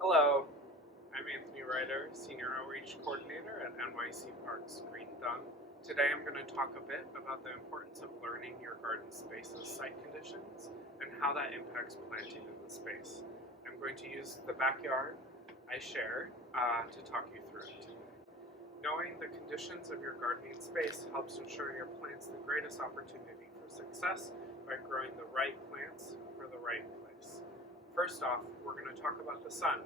Hello, I'm Anthony Reuter, Senior Outreach Coordinator at NYC Parks GreenThumb. Today I'm going to talk a bit about the importance of learning your garden space's site conditions and how that impacts planting in the space. I'm going to use the backyard I share to talk you through it today. Knowing the conditions of your gardening space helps ensure your plants the greatest opportunity for success by growing the right plants for the right place. First off, we're going to talk about the sun.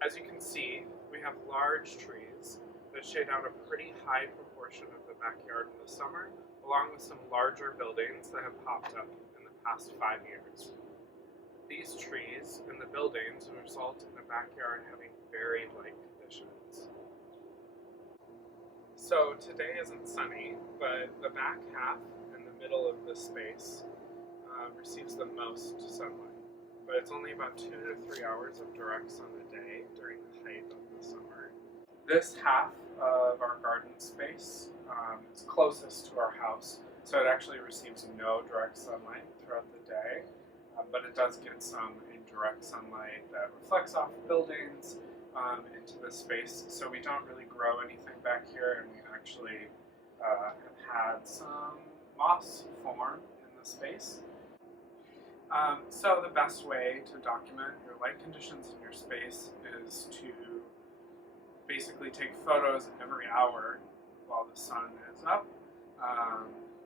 As you can see, we have large trees that shade out a pretty high proportion of the backyard in the summer, along with some larger buildings that have popped up in the past 5 years. These trees and the buildings result in the backyard having very light conditions. So today isn't sunny, but the back half and the middle of the space receives the most sunlight. But it's only about 2 to 3 hours of direct sun a day during the height of the summer. This half of our garden space is closest to our house, so it actually receives no direct sunlight throughout the day, but it does get some indirect sunlight that reflects off buildings into the space, so we don't really grow anything back here, and we actually have had some moss form in the space. So the best way to document your light conditions in your space is to basically take photos every hour while the sun is up,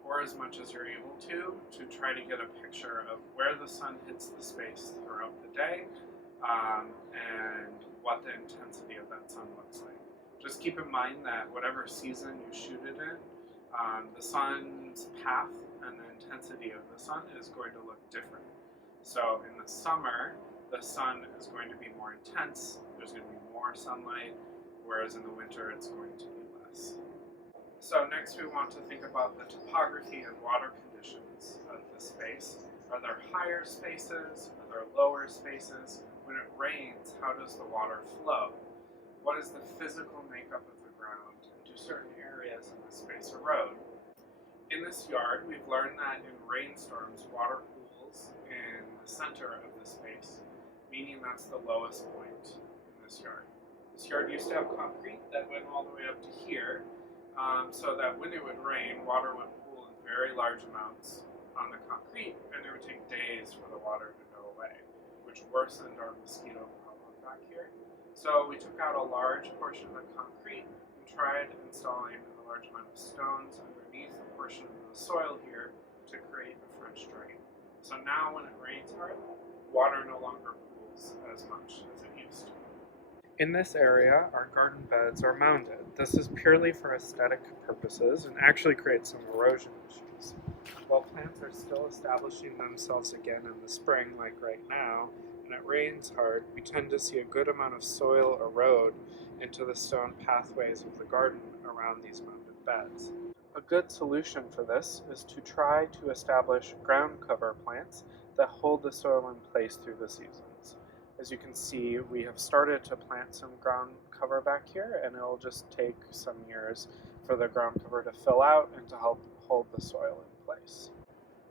or as much as you're able to try to get a picture of where the sun hits the space throughout the day, and what the intensity of that sun looks like. Just keep in mind that whatever season you shoot it in, the sun's path and the intensity of the sun is going to look different. So in the summer, the sun is going to be more intense, there's going to be more sunlight, whereas in the winter it's going to be less. So next we want to think about the topography and water conditions of the space. Are there higher spaces? Are there lower spaces? When it rains, how does the water flow? What is the physical makeup of the ground? Do certain areas in the space erode? In this yard, we've learned that in rainstorms, water pools in the center of the space, meaning that's the lowest point in this yard. This yard used to have concrete that went all the way up to here, so that when it would rain, water would pool in very large amounts on the concrete, and it would take days for the water to go away, which worsened our mosquito problem back here. So we took out a large portion of the concrete and tried installing a large amount of stones underneath a portion of the soil here to create a French drain. So now when it rains hard, water no longer pools as much as it used to. In this area, our garden beds are mounded. This is purely for aesthetic purposes and actually creates some erosion issues. While plants are still establishing themselves again in the spring, like right now, and it rains hard, we tend to see a good amount of soil erode into the stone pathways of the garden around these mounded beds. A good solution for this is to try to establish ground cover plants that hold the soil in place through the seasons. As you can see, we have started to plant some ground cover back here, and it will just take some years for the ground cover to fill out and to help hold the soil in place.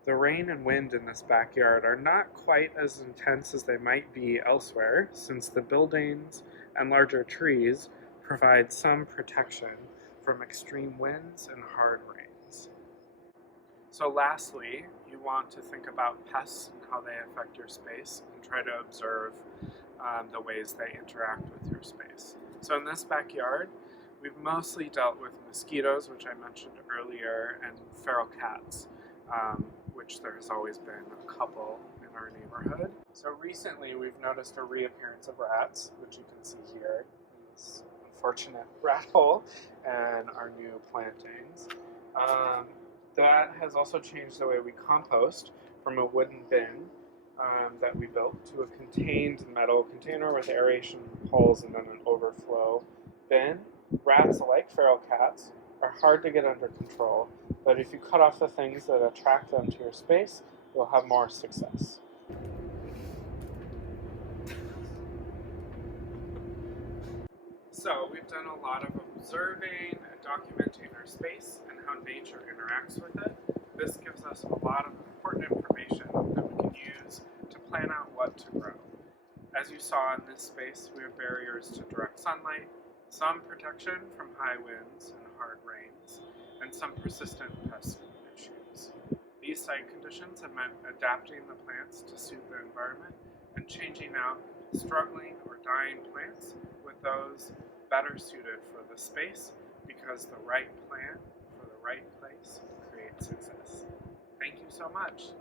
The rain and wind in this backyard are not quite as intense as they might be elsewhere, since the buildings and larger trees provide some protection from extreme winds and hard rains. So lastly, you want to think about pests and how they affect your space and try to observe the ways they interact with your space. So in this backyard, we've mostly dealt with mosquitoes, which I mentioned earlier, and feral cats, which there has always been a couple in our neighborhood. So recently we've noticed a reappearance of rats, which you can see here in this unfortunate rat hole and our new plantings. That has also changed the way we compost from a wooden bin that we built to a contained metal container with aeration holes and then an overflow bin. Rats, like feral cats, are hard to get under control, but if you cut off the things that attract them to your space, you'll have more success. So we've done a lot of observing and documenting our space and how nature interacts with it. This gives us a lot of important information that we can use to plan out what to grow. As you saw in this space, we have barriers to direct sunlight, some protection from high winds and hard rains, and some persistent pest issues. These site conditions have meant adapting the plants to suit the environment and changing out struggling or dying plants with those better suited for the space, because the right plant for the right place creates success. Thank you so much.